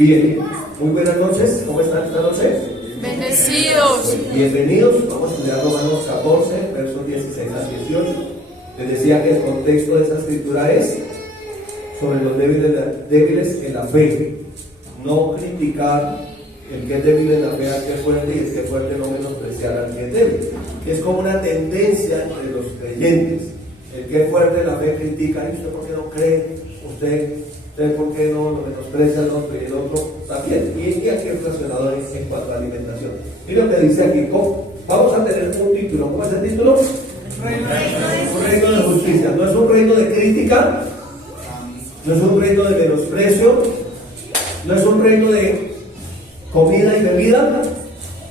Bien, muy buenas noches, ¿cómo están esta noche? Bendecidos. Bienvenidos, vamos a estudiar Romanos 14, versos 16 a 18. Les decía que el contexto de esta escritura es sobre los débiles en la fe. No criticar el que es débil en la fe al que es fuerte, y el que es fuerte no menospreciar al que es débil. Es como una tendencia entre los creyentes. El que es fuerte en la fe critica: ¿y usted por qué no cree? ¿Usted por qué no lo menosprecia al otro? Y el otro también. Y aquí es relacionado en cuanto a alimentación. Y lo que dice aquí, vamos a tener un título. ¿Cómo es el título? Un reino de justicia. No es un reino de crítica, no es un reino de menosprecio, no es un reino de comida y bebida,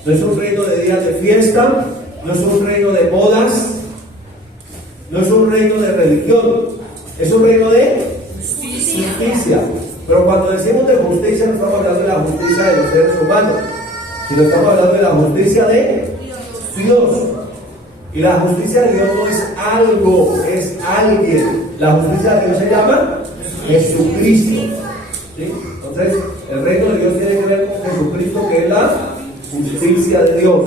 no es un reino de días de fiesta, no es un reino de bodas, no es un reino de religión, es un reino de justicia. Pero cuando decimos de justicia, no estamos hablando de la justicia de los seres humanos, sino estamos hablando de la justicia de Dios. Y la justicia de Dios no es algo, es alguien. La justicia de Dios se llama Jesucristo. ¿Sí? Entonces, el reino de Dios tiene que ver con Jesucristo, que es la justicia de Dios.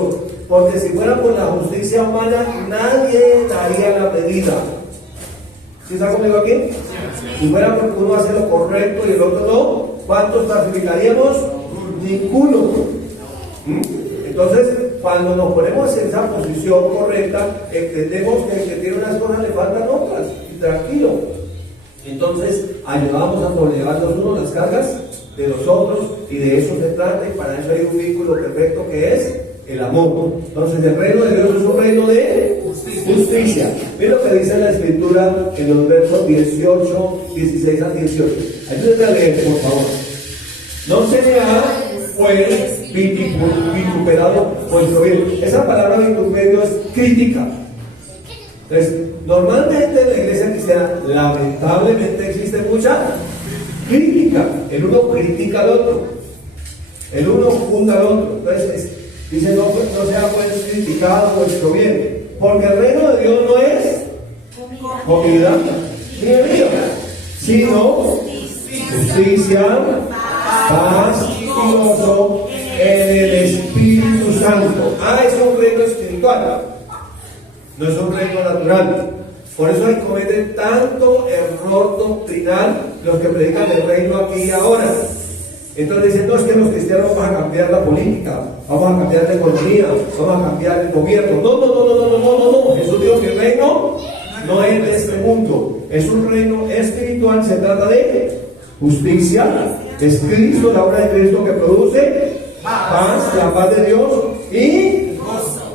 Porque si fuera por la justicia humana, nadie daría la medida. ¿Sí está conmigo aquí? Si fuera porque uno hace lo correcto y el otro no, ¿cuántos clasificaríamos? Ninguno. Entonces, cuando nos ponemos en esa posición correcta, entendemos que el que tiene unas cosas le faltan otras. Y tranquilo. Entonces, ayudamos a sobrellevar los unos las cargas de los otros, y de eso se trata, y para eso hay un vínculo perfecto que es el amor. Entonces, el reino de Dios es un reino de justicia. Mira lo que dice la Escritura en los versos 18, 16 al 18. Ayúdenme a leer, por favor. No se le ha, pues, vituperado vuestro bien. Esa palabra vituperio es crítica. Entonces, normalmente en la iglesia cristiana, lamentablemente, existe mucha crítica. El uno critica al otro, el uno juzga al otro. Entonces, dice: no sea pues criticado vuestro bien, porque el reino de Dios no es comida ni bebida, sino justicia, paz y gozo en el Espíritu Santo. Es un reino espiritual, no es un reino natural. Por eso hay que cometer tanto error doctrinal los que predican el reino aquí y ahora. Entonces dicen: no, es que los cristianos vamos a cambiar la política, vamos a cambiar la economía, vamos a cambiar el gobierno. No. Jesús dijo que el reino no es de este mundo, es un reino espiritual. Se trata de justicia, es Cristo, la obra de Cristo, que produce paz, la paz de Dios, y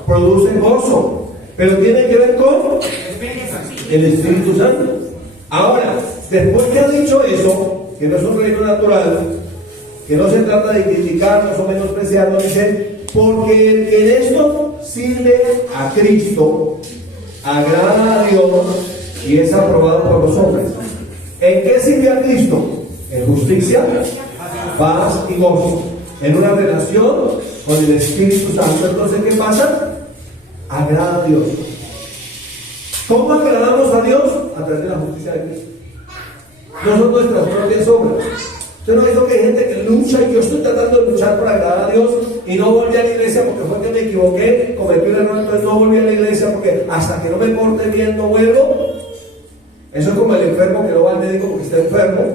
produce gozo. Pero tiene que ver con el Espíritu Santo. Ahora, después que ha dicho eso, que no es un reino natural, que no se trata de criticarnos o menospreciarnos, dice: porque el que en esto sirve a Cristo agrada a Dios y es aprobado por los hombres. ¿En qué sirve a Cristo? En justicia, paz y gozo, en una relación con el Espíritu Santo. Entonces, ¿qué pasa? Agrada a Dios. ¿Cómo agradamos a Dios? A través de la justicia de Cristo. No son nuestras propias obras. Usted no ha visto que hay gente que lucha, y yo estoy tratando de luchar por agradar a Dios, y no volví a la iglesia porque fue que me equivoqué, cometí un error, entonces no volví a la iglesia porque hasta que no me porte bien no vuelvo. Eso es como el enfermo que no va al médico porque está enfermo,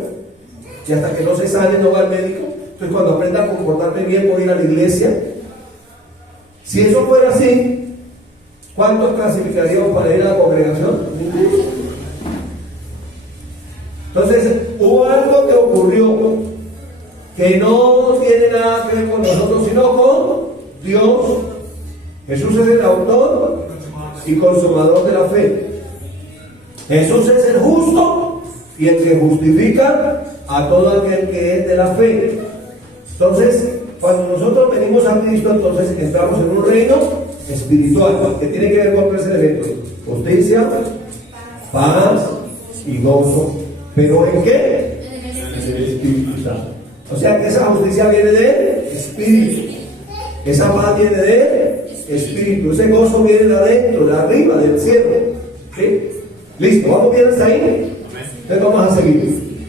y hasta que no se sane no va al médico. Entonces, cuando aprenda a comportarme bien, voy a ir a la iglesia. Si eso fuera así, ¿cuántos clasificaríamos para ir a la congregación? Entonces, hubo algo que ocurrió que no tiene nada que ver con nosotros, sino con Dios. Jesús es el autor y consumador de la fe. Jesús es el justo y el que justifica a todo aquel que es de la fe. Entonces, cuando nosotros venimos a Cristo, entonces entramos en un reino espiritual que tiene que ver con tres elementos: justicia, paz y gozo. ¿Pero en qué? En el Espíritu Santo. O sea que esa justicia viene del Espíritu, esa paz viene del Espíritu, ese gozo viene de adentro, de arriba, del cielo. ¿Sí? ¿Listo? ¿Vamos bien hasta ahí? Entonces vamos a seguir.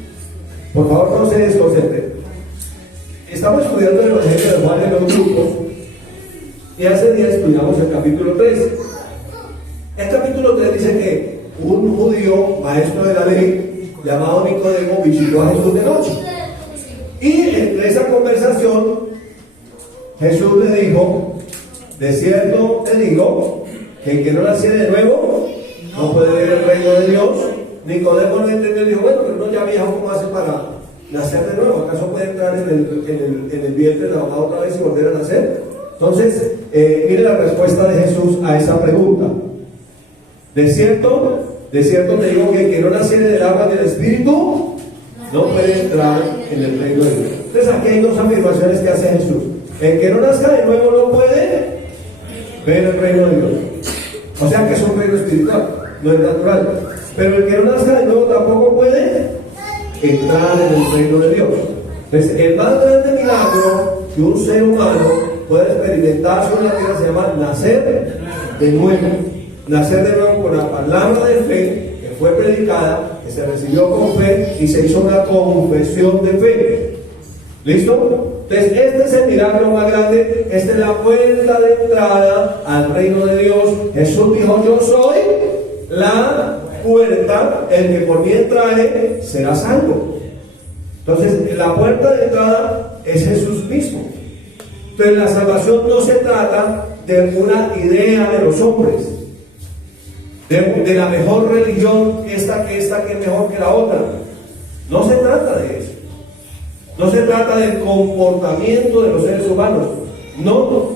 Por favor, no se desconcentre. Estamos estudiando el Evangelio de Juan en los grupos y hace días estudiamos el capítulo 3. El capítulo 3 dice que un judío, maestro de la ley, llamado Nicodemo, visitó a Jesús de noche. Y entre esa conversación, Jesús le dijo: de cierto te digo, que el que no naciere de nuevo no puede ver el reino de Dios. Nicodemo no entendió y dijo: bueno, pero no, ya viejo, ¿cómo hace para nacer de nuevo? ¿Acaso puede entrar en el vientre de la mamá otra vez y volver a nacer? Entonces, mire la respuesta de Jesús a esa pregunta. De cierto te digo que el que no naciere del agua y del Espíritu no puede entrar en el reino de Dios. Entonces aquí hay dos afirmaciones que hace Jesús. El que no nazca de nuevo no puede ver el reino de Dios. O sea que es un reino espiritual, no es natural. Pero el que no nazca de nuevo tampoco puede entrar en el reino de Dios. Entonces el más grande milagro que un ser humano puede experimentar sobre la tierra se llama nacer de nuevo. Nacer de nuevo con la palabra de fe que fue predicada, que se recibió con fe y se hizo una confesión de fe. ¿Listo? Entonces este es el milagro más grande. Esta es la puerta de entrada al reino de Dios. Jesús dijo: yo soy la puerta, el que por mí entrare será salvo. Entonces la puerta de entrada es Jesús mismo. Entonces la salvación no se trata de una idea de los hombres, de la mejor religión, esta que es mejor que la otra. No se trata de eso. No se trata del comportamiento de los seres humanos. No,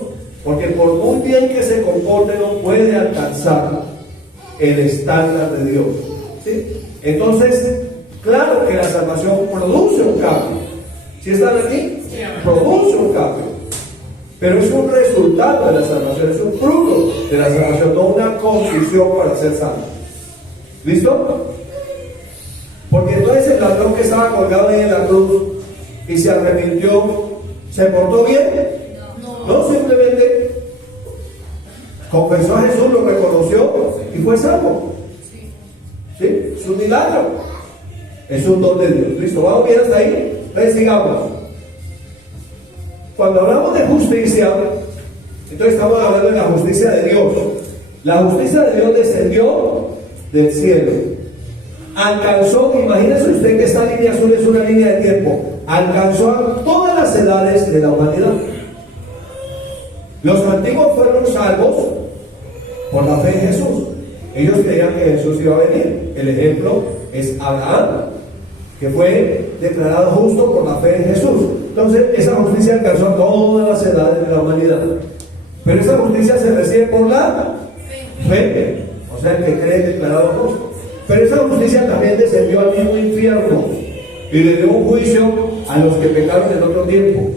porque por muy bien que se comporte no puede alcanzar el estándar de Dios. ¿Sí? Entonces, claro que la salvación produce un cambio. ¿Sí están aquí? Produce un cambio. Pero es un resultado de la salvación, es un fruto de la salvación, no una condición para ser salvo. ¿Listo? Porque entonces el ladrón que estaba colgado ahí en la cruz y se arrepintió, ¿se portó bien? No, simplemente confesó a Jesús, lo reconoció y fue salvo. ¿Sí? Es un milagro. Es un don de Dios. ¿Listo? ¿Vamos bien hasta ahí? Entonces sigamos. Cuando hablamos de justicia, entonces estamos hablando de la justicia de Dios. La justicia de Dios descendió del cielo. Alcanzó, imagínese usted que esta línea azul es una línea de tiempo. Alcanzó a todas las edades de la humanidad. Los antiguos fueron salvos por la fe en Jesús. Ellos creían que Jesús iba a venir. El ejemplo es Abraham, que fue declarado justo por la fe en Jesús. Entonces esa justicia alcanzó a todas las edades de la humanidad. Pero esa justicia se recibe por la fe. O sea, el que cree declarado justo. Pero esa justicia también descendió al mismo infierno y le dio un juicio a los que pecaron en otro tiempo.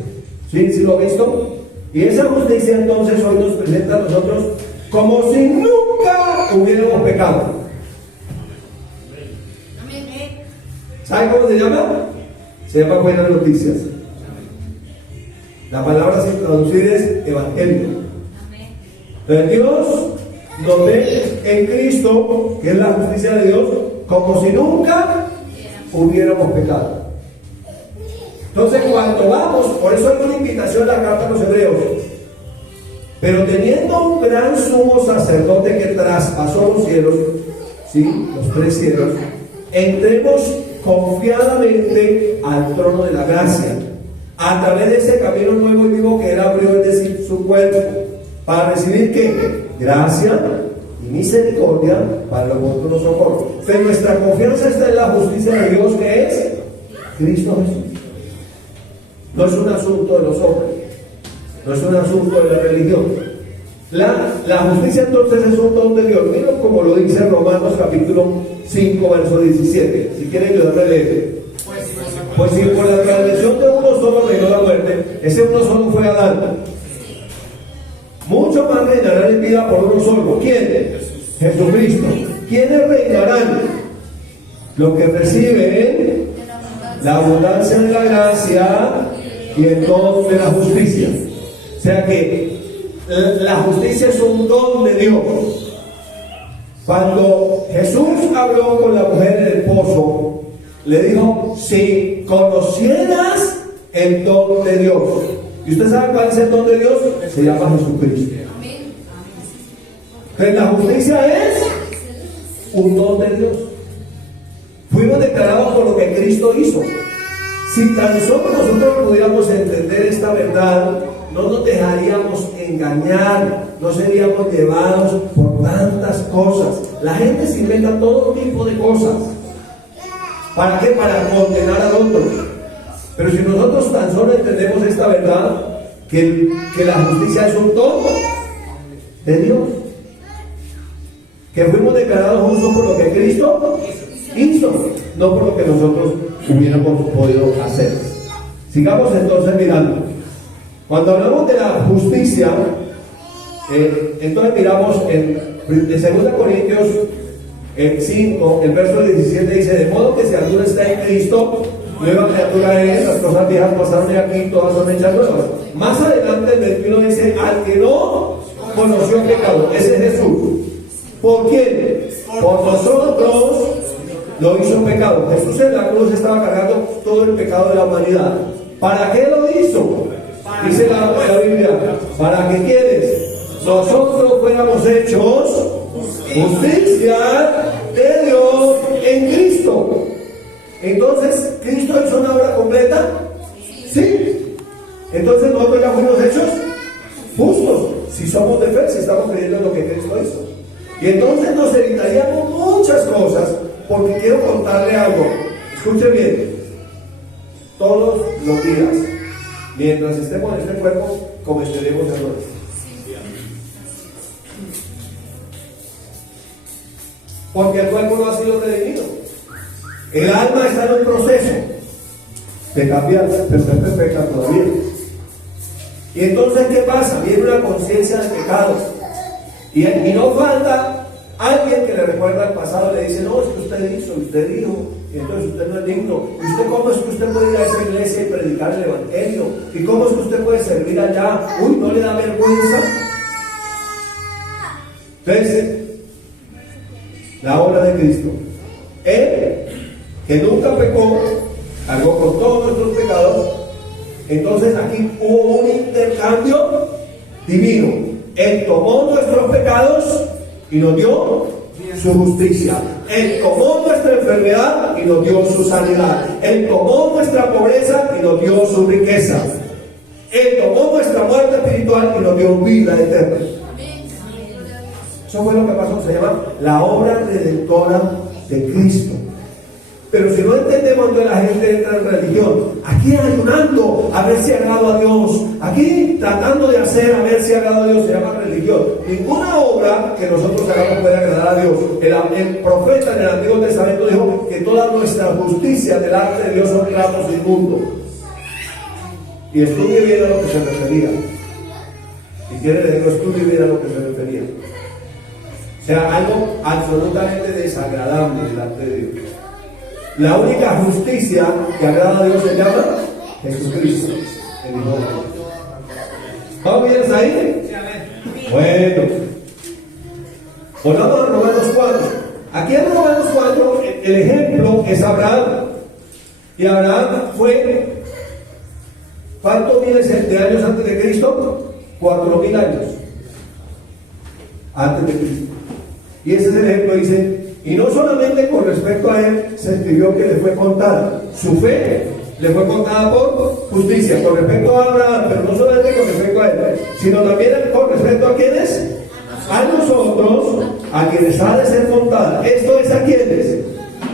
¿Sí? ¿Sí lo han visto? Y esa justicia entonces hoy nos presenta a nosotros como si nunca hubiéramos pecado. ¿Sabe cómo se llama? Se llama Buenas Noticias. La palabra sin traducir es Evangelio. Entonces Dios nos ve en Cristo, que es la justicia de Dios, como si nunca hubiéramos pecado. Entonces cuando vamos, por eso hay una invitación a la carta a los Hebreos: pero teniendo un gran sumo sacerdote que traspasó los cielos, ¿sí? Los 3 cielos, entremos confiadamente al trono de la gracia, a través de ese camino nuevo y vivo que Él abrió, es decir, su cuerpo, para recibir ¿qué? Gracia y misericordia para los oportunos socorros. Pero nuestra confianza está en la justicia de Dios, que es Cristo Jesús. No es un asunto de los hombres, no es un asunto de la religión. La justicia entonces es un don de Dios. Miren como lo dice Romanos capítulo 5 verso 17. Si quieren ayudarme a leer. Pues si por la transgresión de uno solo reinó la muerte, ese uno solo fue Adán, mucho más reinará en vida por uno solo. ¿Quién? Jesucristo. ¿Quiénes reinarán? Los que reciben la abundancia de la gracia y el don de la justicia. O sea que la justicia es un don de Dios. Cuando Jesús habló con la mujer en el pozo, le dijo: si conocieras el don de Dios. ¿Y usted sabe cuál es el don de Dios? Se llama Jesucristo. Entonces la justicia es un don de Dios. Fuimos declarados por lo que Cristo hizo. Si tan solo nosotros pudiéramos entender esta verdad, no nos dejaríamos engañar, no seríamos llevados por tantas cosas. La gente se inventa todo tipo de cosas. ¿Para qué? Para condenar al otro. Pero si nosotros tan solo entendemos esta verdad, que la justicia es un don de Dios, que fuimos declarados justos por lo que Cristo hizo, no por lo que nosotros hubiéramos podido hacer. Sigamos entonces mirando. Cuando hablamos de la justicia, entonces miramos en 2 Corintios 5, el verso 17 dice: de modo que si alguno está en Cristo, nueva criatura es, las cosas viejas pasaron y aquí todas son hechas nuevas. Más adelante el 21 dice: al que no conoció pecado, ese es Jesús. ¿Por quién? Por nosotros lo hizo pecado. Jesús en la cruz estaba cargando todo el pecado de la humanidad. ¿Para qué lo hizo? Dice la Biblia: ¿para que quieres? Nosotros fuéramos hechos justicia de Dios en Cristo. Entonces, ¿Cristo hizo una obra completa? Sí. Entonces nosotros ya fuimos hechos justos, si somos de fe, si estamos creyendo en lo que Cristo hizo. Y entonces nos evitaríamos muchas cosas, porque quiero contarle algo. Escuche bien. Todos los días, mientras estemos en este cuerpo, cometeremos errores. Porque el cuerpo no ha sido redimido. El alma está en un proceso de cambiar, pero no es perfecta todavía. Y entonces, ¿qué pasa? Viene una conciencia de pecado. Y no falta alguien que le recuerda al pasado y le dice: no, es que usted hizo, usted dijo, y entonces usted no es digno. ¿Y usted cómo es que usted puede ir a esa iglesia y predicar el evangelio? ¿Y cómo es que usted puede servir allá? Uy, ¿no le da vergüenza? Entonces, la obra de Cristo, Él, que nunca pecó, cargó con todos nuestros pecados. Entonces aquí hubo un intercambio divino. Él tomó nuestros pecados y nos dio su justicia. Él tomó nuestra enfermedad y nos dio su sanidad. Él tomó nuestra pobreza y nos dio su riqueza. Él tomó nuestra muerte espiritual y nos dio vida eterna. Eso fue lo que pasó, se llama la obra redentora de Cristo. Pero si no entendemos, entonces la gente entra en religión. Aquí ayunando a ver si agrado a Dios. Aquí tratando de hacer a ver si agrado a Dios. Se llama religión. Ninguna obra que nosotros hagamos puede agradar a Dios. El profeta en el Antiguo Testamento dijo que toda nuestra justicia delante de Dios son trapos inmundos. Y estudie bien a lo que se refería. Si quiere le digo, estudie bien a lo que se refería. O sea, algo absolutamente desagradable delante de Dios. La única justicia que agrada a Dios se llama Jesucristo, el Hijo de Dios. ¿Vamos bien hasta ahí? Bueno, volvamos a Romanos 4. Aquí en Romanos 4 el ejemplo es Abraham. Y Abraham fue, ¿cuántos miles de años antes de Cristo? 4.000 años antes de Cristo. Y ese es el ejemplo, dice: y no solamente con respecto a él se escribió que le fue contada su fe, le fue contada por justicia, con respecto a Abraham, pero no solamente con respecto a él, sino también con respecto a quienes, a nosotros, a quienes ha de ser contada. Esto es a quienes,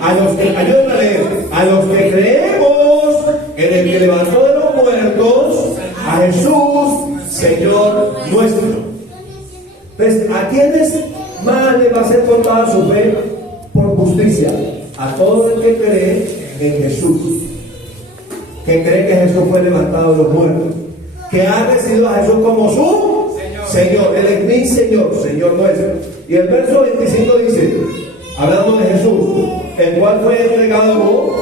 a los que, ayúdenme a leer, a los que creemos en el que levantó de los muertos a Jesús, Señor nuestro. Entonces, ¿a quienes más le va a ser contada su fe? Por justicia, a todo el que cree en Jesús, que cree que Jesús fue levantado de los muertos, que ha recibido a Jesús como su Señor. Él es mi Señor, Señor nuestro. Y el verso 25 dice, hablando de Jesús, el cual fue entregado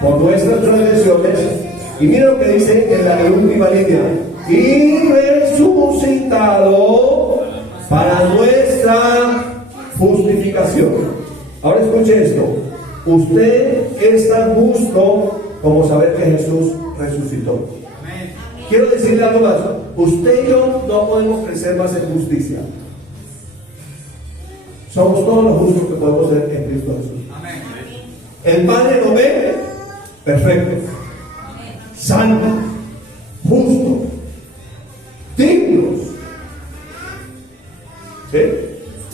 por nuestras transgresiones, y mira lo que dice en la última línea: y resucitado para nuestra justificación. Ahora escuche esto: usted es tan justo como saber que Jesús resucitó. Quiero decirle algo más. Usted y yo no podemos crecer más en justicia. Somos todos los justos que podemos ser en Cristo Jesús. El Padre lo ve perfecto, santo, justo, dignos. ¿Sí?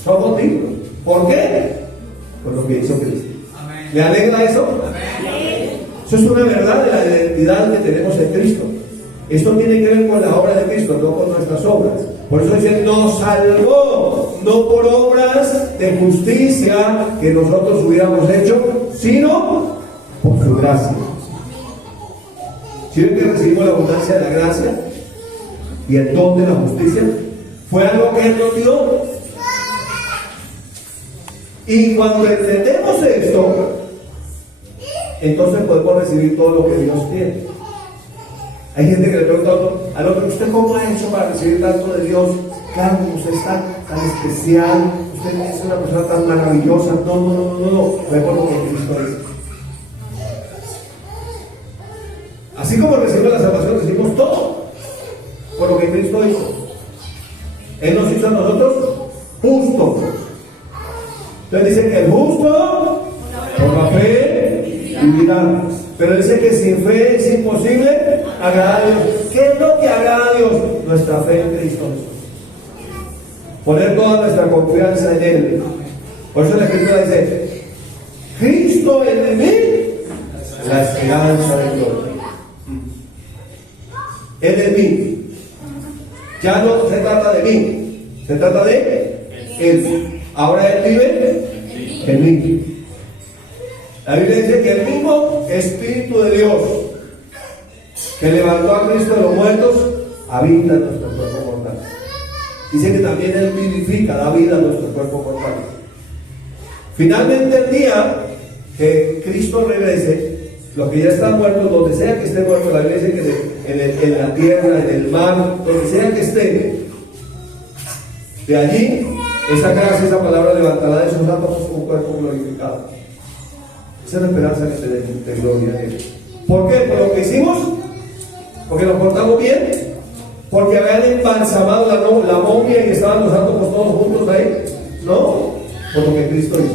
Somos dignos. ¿Por qué? Por lo que hizo Cristo. ¿Me alegra eso? Eso es una verdad de la identidad que tenemos en Cristo. Esto tiene que ver con la obra de Cristo, no con nuestras obras. Por eso dice, nos salvó, no por obras de justicia que nosotros hubiéramos hecho, sino por su gracia. ¿Sí ven que recibimos la abundancia de la gracia y el don de la justicia? Fue algo que Él nos dio. Y cuando entendemos esto, entonces podemos recibir todo lo que Dios tiene. Hay gente que le pregunta al otro, ¿usted cómo ha hecho para recibir tanto de Dios? Claro, usted está tan especial, usted es una persona tan maravillosa. No, fue por lo que Cristo hizo. Así como recibimos la salvación, recibimos todo por lo que Cristo hizo. Él nos hizo a nosotros justos. Entonces dice que el justo por la fe vivirá. Pero dice que sin fe es imposible agradar a Dios. ¿Qué es lo que agrada a Dios? Nuestra fe en Cristo Jesús. Poner toda nuestra confianza en Él. Por eso la Escritura dice, Cristo en mí, la esperanza de Dios. Él en mí. Ya no se trata de mí, se trata de Él. Ahora Él vive en mí. La Biblia dice que el mismo Espíritu de Dios que levantó a Cristo de los muertos habita en nuestro cuerpo mortal. Dice que también Él vivifica, da vida a nuestro cuerpo mortal. Finalmente, el día que Cristo regrese, los que ya están muertos, donde sea que esté muerto, la Biblia dice que en la tierra, en el mar, donde sea que esté, de allí, esa gracia, esa palabra levantará de sus átomos un cuerpo glorificado. Esa es la esperanza que se de gloria a Él. ¿Por qué? ¿Por lo que hicimos? ¿Porque nos portamos bien? ¿Porque habían embalsamado la momia y estaban los átomos todos juntos ahí? No, por lo que Cristo hizo.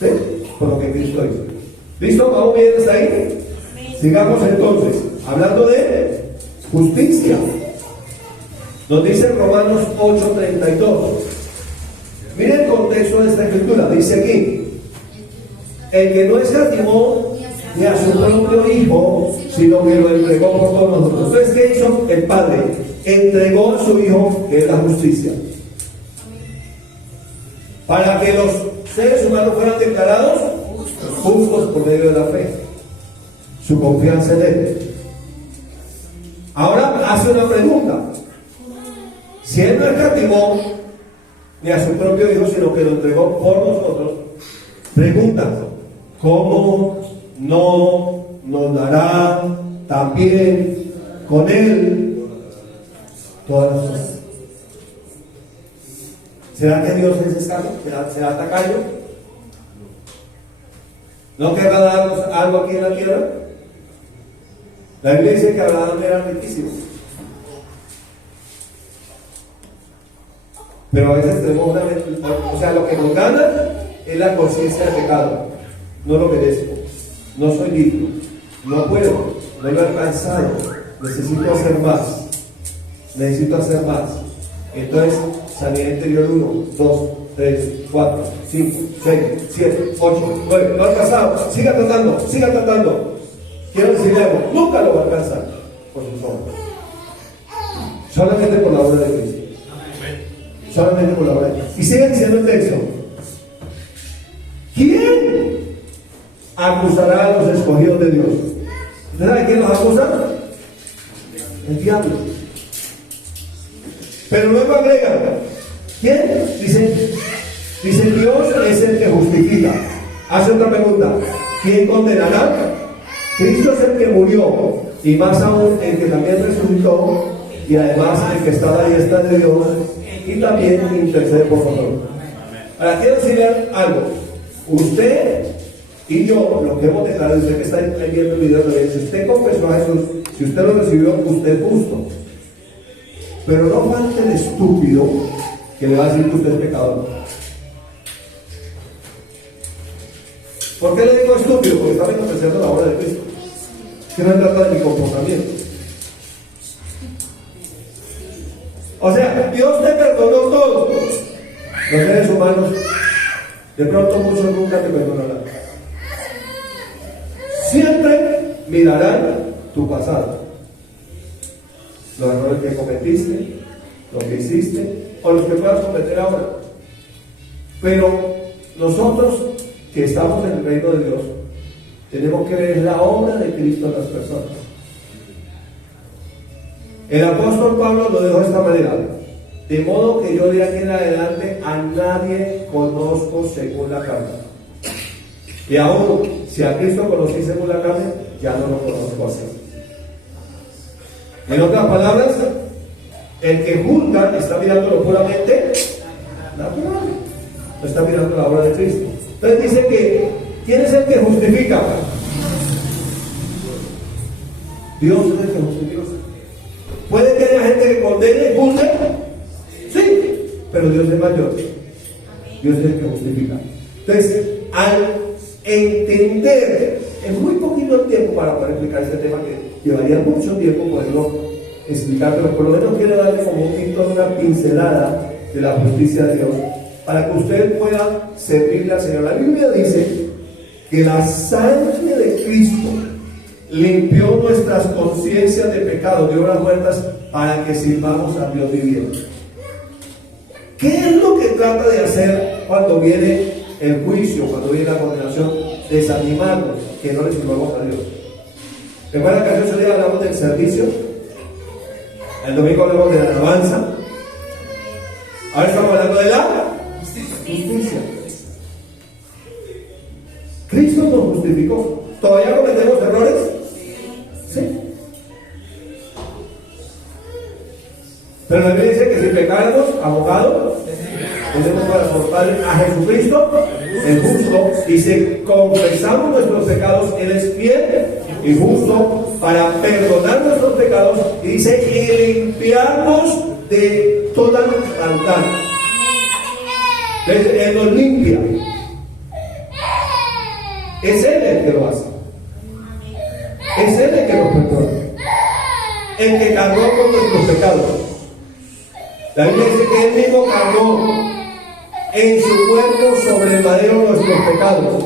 ¿Sí? Por lo que Cristo hizo. ¿Listo? ¿Vamos bien hasta ahí? Sigamos entonces, hablando de justicia. Nos dice Romanos 8:32. Miren el contexto de esta escritura. Dice aquí, el que no escatimó ni a su propio Hijo, sino que lo entregó por todos nosotros. Entonces, ¿qué hizo el Padre? Entregó a su Hijo, que es la justicia, para que los seres humanos fueran declarados justos por medio de la fe, su confianza en Él. Ahora hace una pregunta. Si Él no escatimó ni a su propio Hijo, sino que lo entregó por nosotros, pregunta, ¿cómo no nos dará también con Él todas las cosas? ¿Será que Dios es escaso? ¿Será tacaño? ¿No querrá darnos algo aquí en la tierra? La Biblia dice que Abraham era riquísimo, pero a veces tenemos lo que nos gana es la conciencia del pecado. No lo merezco, no soy digno, no puedo, no lo he alcanzado, necesito hacer más. Entonces, sanidad interior 1, 2, 3, 4, 5, 6, 7, 8, 9, no ha alcanzado, siga tratando. Quiero decirle algo, nunca lo va a alcanzar por sus obras. Solamente por la obra de Cristo. Solamente por la obra de Cristo. Y sigue diciendo el texto. ¿Quién acusará a los escogidos de Dios? ¿Sabe quién los acusa? El diablo. Pero luego agrega, ¿quién? Dice Dios es el que justifica. Hace otra pregunta, ¿quién condenará? Cristo es el que murió, y más aún el que también resucitó, y además el que está a la diestra de Dios, y también intercede por nosotros. Ahora quiero decirle algo. Usted Y yo, lo que hemos declarado, usted que está ahí viendo el video también, si usted confesó a Jesús, si usted lo recibió, usted es justo. Pero no falte el estúpido que le va a decir que usted es pecador. ¿Por qué le digo estúpido? Porque está menospreciando la obra de Cristo. Que no se trata de mi comportamiento. O sea, Dios te perdonó todo. Los seres humanos, de pronto muchos nunca te perdonarán. Siempre mirarán tu pasado. Los errores que cometiste, lo que hiciste, o los que puedas cometer ahora. Pero nosotros que estamos en el reino de Dios, tenemos que ver la obra de Cristo en las personas. El apóstol Pablo lo dejó de esta manera: de modo que yo de aquí en adelante a nadie conozco según la carne. Y aún si a Cristo conocí según la carne, ya no lo conozco así. En otras palabras, el que juzga está mirando lo puramente natural, no está mirando la obra de Cristo. Entonces dice que ¿quién es el que justifica? Dios es el que justifica. ¿Puede que haya gente que condene y juzgue? Sí, pero Dios es mayor. Dios es el que justifica. Entonces, al entender, es muy poquito el tiempo para poder explicar este tema, que llevaría mucho tiempo poderlo explicar, pero por lo menos quiero darle como un tinto, una pincelada de la justicia de Dios, para que usted pueda servirle al Señor. La Biblia dice que la sangre de Cristo limpió nuestras conciencias de pecado, de obras muertas, para que sirvamos a Dios viviente. ¿Qué es lo que trata de hacer cuando viene el juicio, cuando viene la condenación? Desanimarnos, que no le sirvamos a Dios. Recuerda que hace 8 días hablamos del servicio, el domingo hablamos de la alabanza, ahora estamos hablando de la justicia. Cristo nos justificó. ¿Todavía cometemos errores? Sí. Pero la Biblia dice que si pecáramos, abogado tenemos para nuestro Padre a Jesucristo, el justo, y si confesamos nuestros pecados, Él es fiel y justo para perdonar nuestros pecados, y dice, y limpiarnos de toda maldad. Entonces, Él nos limpia. Es Él el que lo hace. Es Él el que nos perdona, el que cargó con nuestros pecados. La Biblia dice que Él mismo cargó en su cuerpo sobre el madero nuestros pecados,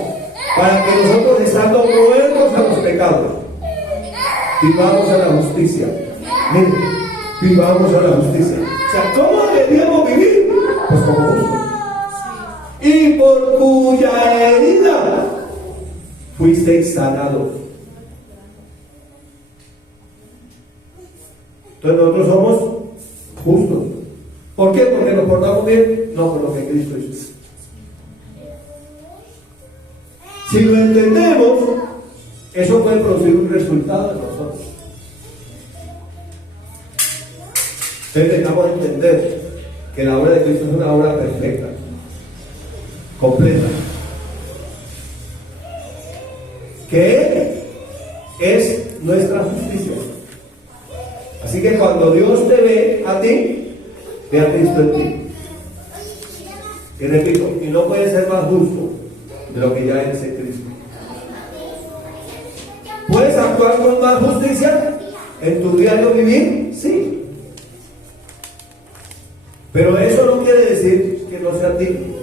para que nosotros, estando muertos a los pecados, vivamos a la justicia. Miren, vivamos a la justicia. O sea, ¿cómo deberíamos vivir? Pues como justos. Y por cuya herida fuisteis sanados. Entonces nosotros somos justos. ¿Por qué? Porque nos portamos bien, no por lo que Cristo hizo. Si lo entendemos, eso puede producir un resultado en nosotros. Entonces necesitamos entender que la obra de Cristo es una obra perfecta, completa, que Él es nuestra justicia. Así que cuando Dios te ve a ti, ve a Cristo en ti. Y repito, y no puede ser más justo de lo que ya es en Cristo. ¿Puedes actuar con más justicia en tu diario vivir? Sí. Pero eso no quiere decir que no sea digno.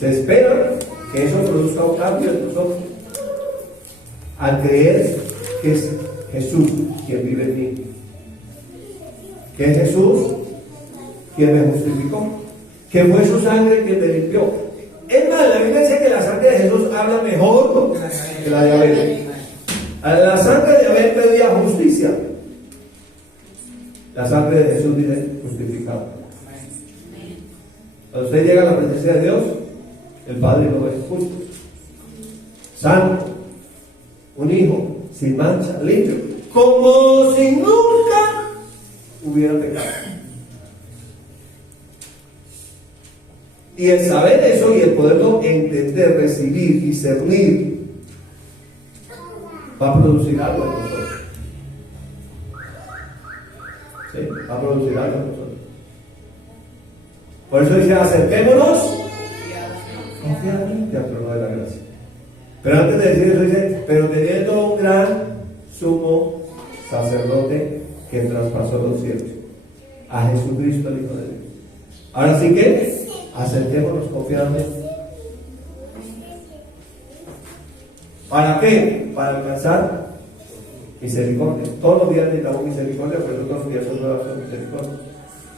Se espera que eso produzca un cambio en nosotros, al creer que es Jesús quien vive en mí, que es Jesús quien me justificó, que fue su sangre quien me limpió. Es más, la Biblia dice que la sangre de Jesús habla mejor que la de Abel. La sangre de Abel pedía justicia, la sangre de Jesús dice justificado. Cuando usted llega a la presencia de Dios, el Padre lo es justo, santo, un hijo sin mancha, limpio, como si nunca hubiera pecado. Y el saber eso y el poderlo entender, recibir, discernir, va a producir algo en nosotros. ¿Sí? Va a producir algo en nosotros. Por eso dice, acerquémonos confiadamente al trono de la gracia. Pero antes de decir eso dice, pero teniendo un gran sumo sacerdote que traspasó los cielos, a Jesucristo el Hijo de Dios. Ahora sí que acerquémonos confiadamente. ¿Para qué? Para alcanzar misericordia. Todos los días necesitamos misericordia, pero todos los días son nuevas misericordia.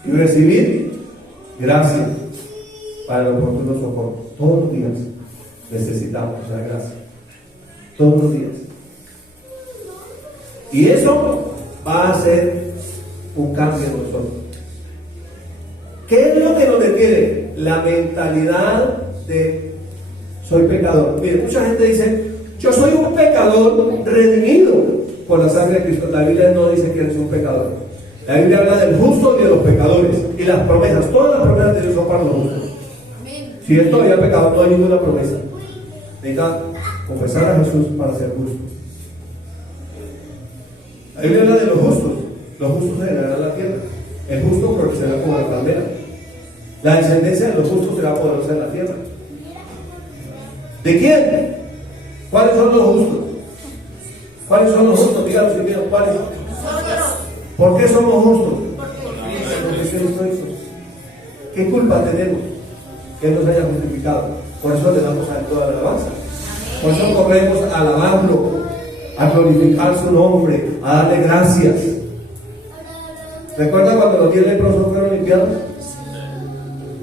Y recibir gracia para el oportuno socorro. Todos los días necesitamos esa gracia. Todos los días. Y eso va a hacer un cambio en nosotros. ¿Qué es lo que nos detiene? La mentalidad de soy pecador. Mire, mucha gente dice, yo soy un pecador redimido por la sangre de Cristo. La Biblia no dice que eres un pecador. La Biblia habla del justo y de los pecadores. Y las promesas, todas las promesas de Dios son para los justos. Si él todavía pecado, no hay ninguna promesa. Necesita confesar a Jesús para ser justo. La Biblia habla de los justos. Los justos heredarán la tierra. El justo florecerá como la palmera. La descendencia de los justos será poderosa en la tierra. ¿De quién? ¿Cuáles son los justos? ¿Cuáles son los justos? Díganos si quieren, ¿cuáles? ¿Por qué somos justos? Porque Cristo hizo. ¿Qué culpa tenemos que Él nos haya justificado? Por eso le damos a Él toda la alabanza. Por eso corremos a alabarlo, a glorificar su nombre, a darle gracias. ¿Recuerda cuando los 10 leprosos fueron limpiados?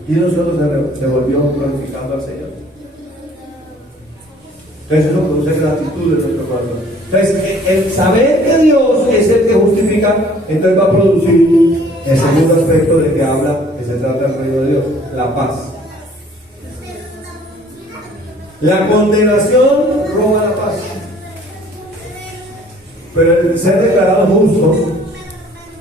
Y uno solo se volvió glorificando al Señor. Entonces eso produce gratitud en nuestro corazón. Entonces el saber que Dios es el que justifica, entonces va a producir el segundo aspecto de que habla, que se trata del reino de Dios, la paz. La condenación roba la paz. Pero el ser declarado justo,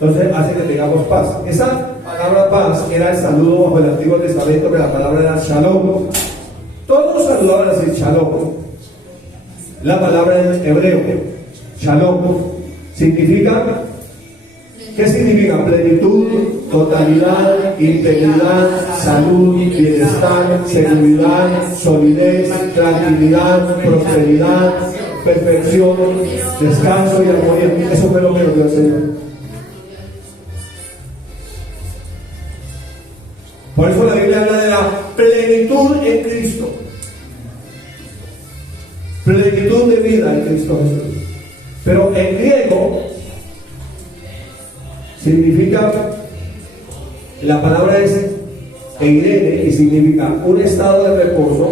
entonces hace que tengamos paz. Esa palabra paz era el saludo bajo el Antiguo Testamento, que la palabra era shalom. Todos saludaban así, shalom. La palabra en hebreo, shalom, significa, ¿qué significa? Plenitud, totalidad, integridad, salud, bienestar, seguridad, solidez, tranquilidad, prosperidad, perfección, descanso y armonía. Eso fue lo que nos dio el Señor. Por eso la Biblia habla de la plenitud en Cristo. Plenitud de vida en Cristo Jesús. Pero en griego significa, la palabra es eirene y significa un estado de reposo,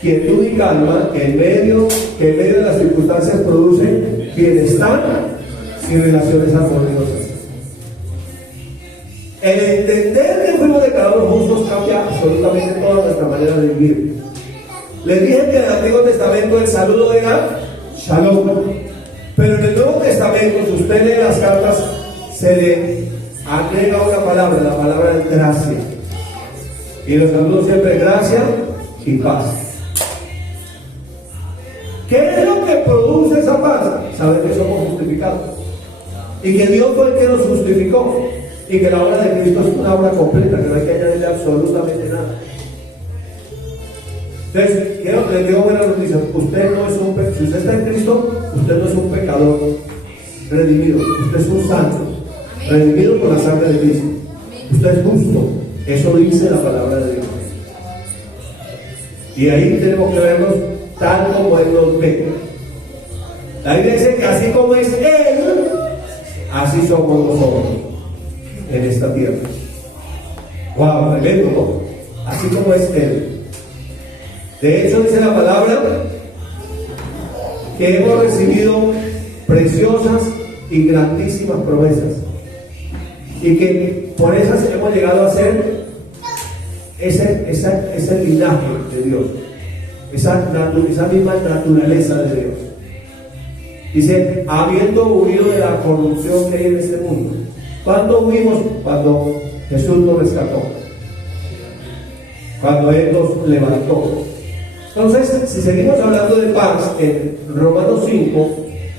quietud y calma que en medio de las circunstancias produce bienestar y relaciones armoniosas. El entender que fuimos declarados justos cambia absolutamente toda nuestra manera de vivir. Les dije que en el Antiguo Testamento el saludo era shalom, pero en el Nuevo Testamento, si usted lee las cartas, se le agrega una palabra, la palabra es gracia. Y los saludos siempre gracia y paz. ¿Qué es lo que produce esa paz? Saber que somos justificados y que Dios fue el que nos justificó y que la obra de Cristo es una obra completa, que no hay que añadirle absolutamente nada. Entonces, les digo buenas noticias. Usted no es un pecador. Si usted está en Cristo, usted no es un pecador redimido. Usted es un santo, redimido por la sangre de Cristo. Usted es justo. Eso dice la palabra de Dios. Y ahí tenemos que vernos tal como Él nos ve. La Biblia dice que así como es Él, así somos nosotros en esta tierra. Wow, tremendo, ¿no? Así como es Él. De hecho, dice la palabra que hemos recibido preciosas y grandísimas promesas y que por esas hemos llegado a ser ese linaje de Dios, esa misma naturaleza de Dios. Dice, habiendo huido de la corrupción que hay en este mundo. ¿Cuándo huimos? Cuando Jesús nos rescató. cuando Él nos levantó. Entonces, si seguimos hablando de paz en Romanos 5,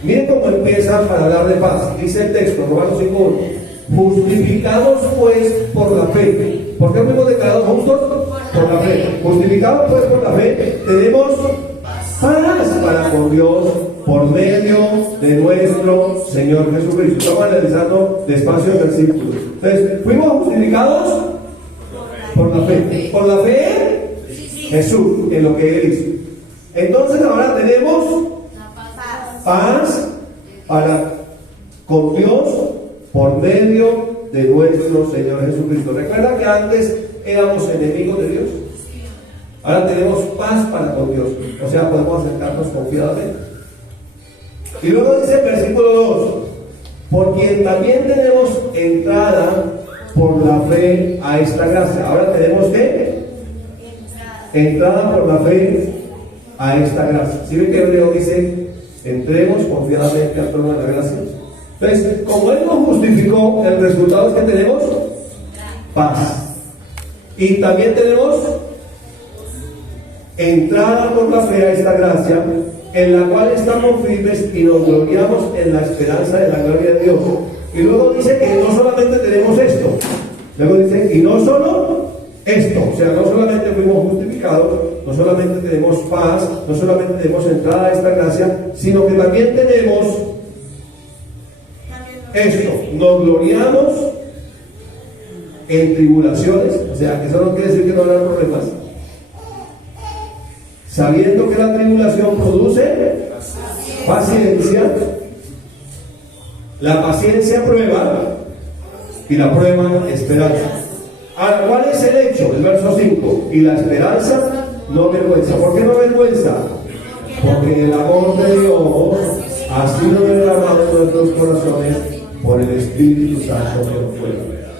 miren cómo empieza para hablar de paz. Dice el texto, Romanos 5:1: justificados pues por la fe. ¿Por qué fuimos declarados justos? Por la fe. Justificados pues por la fe, tenemos paz para con Dios por medio de nuestro Señor Jesucristo. Estamos analizando despacio el versículo. Entonces, fuimos justificados por la fe. Por la fe, Jesús, en lo que Él hizo. Entonces ahora tenemos paz para con Dios por medio de nuestro Señor Jesucristo. ¿Recuerda que antes éramos enemigos de Dios? Ahora tenemos paz para con Dios. O sea, podemos acercarnos confiadamente. Y luego dice el versículo 2: por quien también tenemos entrada por la fe a esta gracia. Ahora tenemos ¿qué? Entrada por la fe a esta gracia. ¿Sí ven que Hebreo dice: entremos confiadamente al trono de la gracia? Entonces, como Él nos justificó, el resultado es que tenemos paz. Y también tenemos entrada por la fe a esta gracia, en la cual estamos firmes y nos gloriamos en la esperanza de la gloria de Dios. Y luego dice que no solamente tenemos esto, luego dice, y no solo esto, o sea, no solamente fuimos justificados, no solamente tenemos paz, no solamente tenemos entrada a esta gracia, sino que también tenemos esto: nos gloriamos en tribulaciones. O sea, que eso no quiere decir que no habrá problemas, sabiendo que la tribulación produce paciencia, la paciencia prueba, y la prueba esperanza. Ahora, ¿cuál es el hecho? El verso 5: y la esperanza no avergüenza. ¿Por qué no avergüenza? Porque el amor de Dios ha sido derramado en nuestros corazones por el Espíritu Santo que nos fue dado.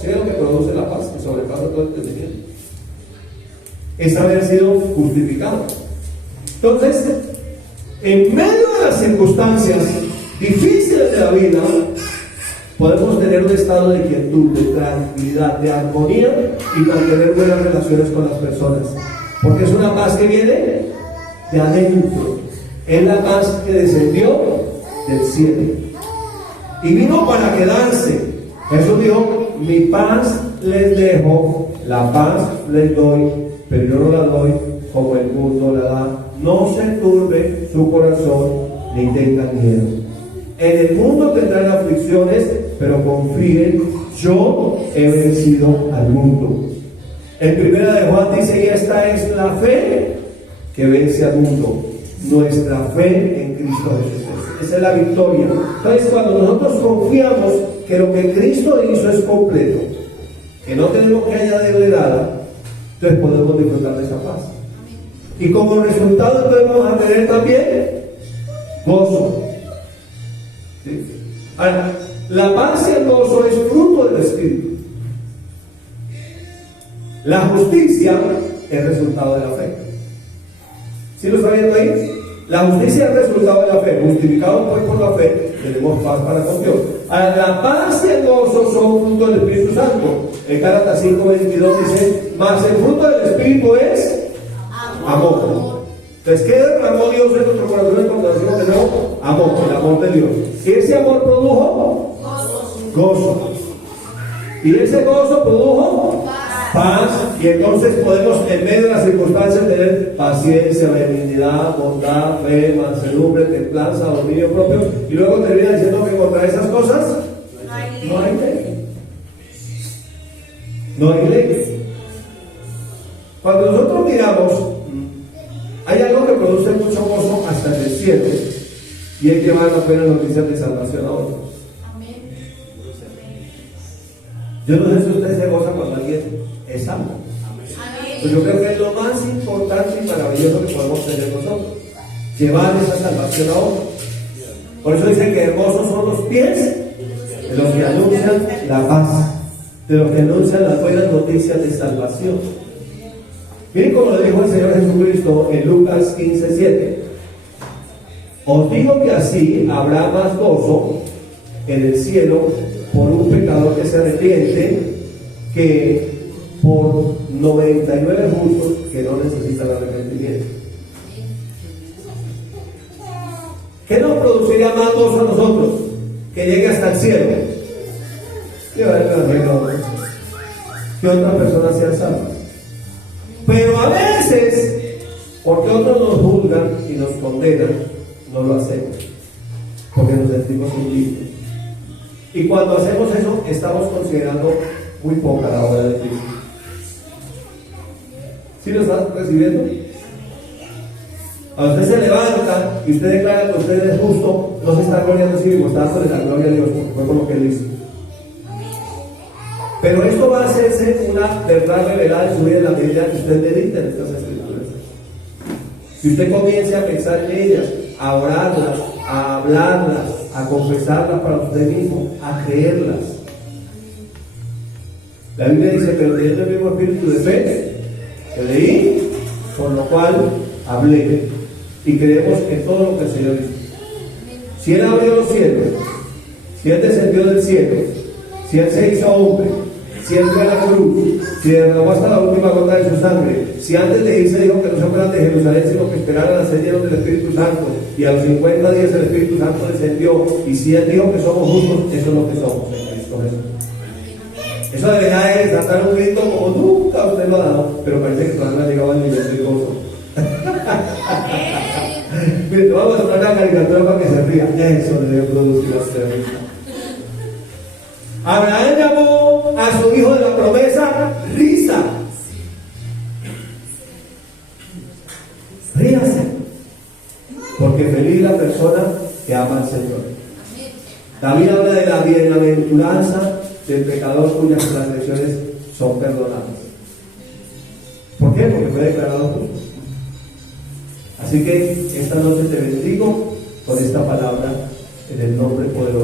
¿Sí es lo que produce la paz, que sobrepasa todo entendimiento? Es haber sido justificado. Entonces, en medio de las circunstancias difíciles de la vida, podemos tener un estado de quietud, de tranquilidad, de armonía y mantener buenas relaciones con las personas. Porque es una paz que viene de adentro. Es la paz que descendió del cielo y vino para quedarse. Jesús dijo: mi paz les dejo, la paz les doy, pero yo no la doy como el mundo la da. No se turbe su corazón ni tengan miedo. En el mundo tendrán aflicciones, pero confíen, yo he vencido al mundo. En primera de Juan dice: y esta es la fe que vence al mundo, nuestra fe en Cristo Jesús. Esa es la victoria. Entonces, cuando nosotros confiamos que lo que Cristo hizo es completo, que no tenemos que añadirle nada, entonces podemos disfrutar de esa paz. Y como resultado, entonces vamos a tener también gozo. ¿Sí? Ahora, la paz y el gozo es fruto del Espíritu. La justicia es resultado de la fe. ¿Sí lo está viendo ahí? La justicia es resultado de la fe. Justificados pues por la fe, tenemos paz para con Dios. Ahora, la paz y el gozo son fruto del Espíritu Santo. En Gálatas 5:22 dice: mas el fruto del Espíritu es amor. Entonces, ¿qué derramó Dios en nuestro corazón cuando decimos de nuevo? Amor, el amor de Dios. Y ese amor produjo gozo. Y ese gozo produjo paz. Y entonces podemos, en medio de las circunstancias, tener paciencia, benignidad, bondad, fe, mansedumbre, templanza, dominio propio. Y luego termina diciendo que contra esas cosas no hay ley. No hay ley. Cuando nosotros miramos, hay algo que produce mucho gozo hasta en el cielo, y es llevar las buenas noticias de salvación a otros. Yo no sé si usted se goza cuando alguien es salvo. Pues yo creo que es lo más importante y maravilloso que podemos tener nosotros, llevar esa salvación a otros. Por eso dicen que hermosos son los pies de los que anuncian la paz, de los que anuncian las buenas noticias de salvación. Miren cómo le dijo el Señor Jesucristo en Lucas 15:7: os digo que así habrá más gozo en el cielo por un pecador que se arrepiente, que por 99 justos que no necesitan arrepentimiento. ¿Qué nos produciría más gozo a nosotros? Que llegue hasta el cielo. Que otras personas sean salvas. Pero a veces, porque otros nos juzgan y nos condenan, no lo hacemos, porque nos sentimos indignos. Y cuando hacemos eso, estamos considerando muy poca la obra de Cristo. ¿Sí lo estás recibiendo? A usted se levanta y usted declara que usted es justo, no se está gloriando a sí mismo, está dándole la gloria a Dios, porque fue por lo que él hizo. Pero esto va a hacerse una verdad revelada en su vida en la medida que usted medite en estas escrituras. Si usted comience a pensar en ellas, a orarlas, a hablarlas, a confesarlas para usted mismo, a creerlas. La Biblia dice, pero teniendo el mismo espíritu de fe, que leí, por lo cual hablé. Y creemos en todo lo que el Señor dice. Si Él abrió los cielos, si Él descendió del cielo, si Él se hizo hombre, si Él fue a la cruz, si derramó hasta la última gota de su sangre, si antes de irse dijo que no se fueran de Jerusalén, sino que esperaran a ser llenos del Espíritu Santo, y a los 50 días el Espíritu Santo descendió, y si Él dijo que somos justos, eso es lo que somos en Cristo Jesús. Eso de verdad es dar un grito como nunca usted lo ha dado, pero parece que todavía no ha llegado al nivel de gozo. Mire, vamos a poner la caricatura para que se ría. Eso le debe producir a usted. Abraham llamó a su hijo de la promesa risa. Ríase, porque feliz la persona que ama al Señor. David habla de la bienaventuranza del pecador cuyas transgresiones son perdonadas. ¿Por qué? Porque fue declarado justo. Así que esta noche te bendigo con esta palabra en el nombre poderoso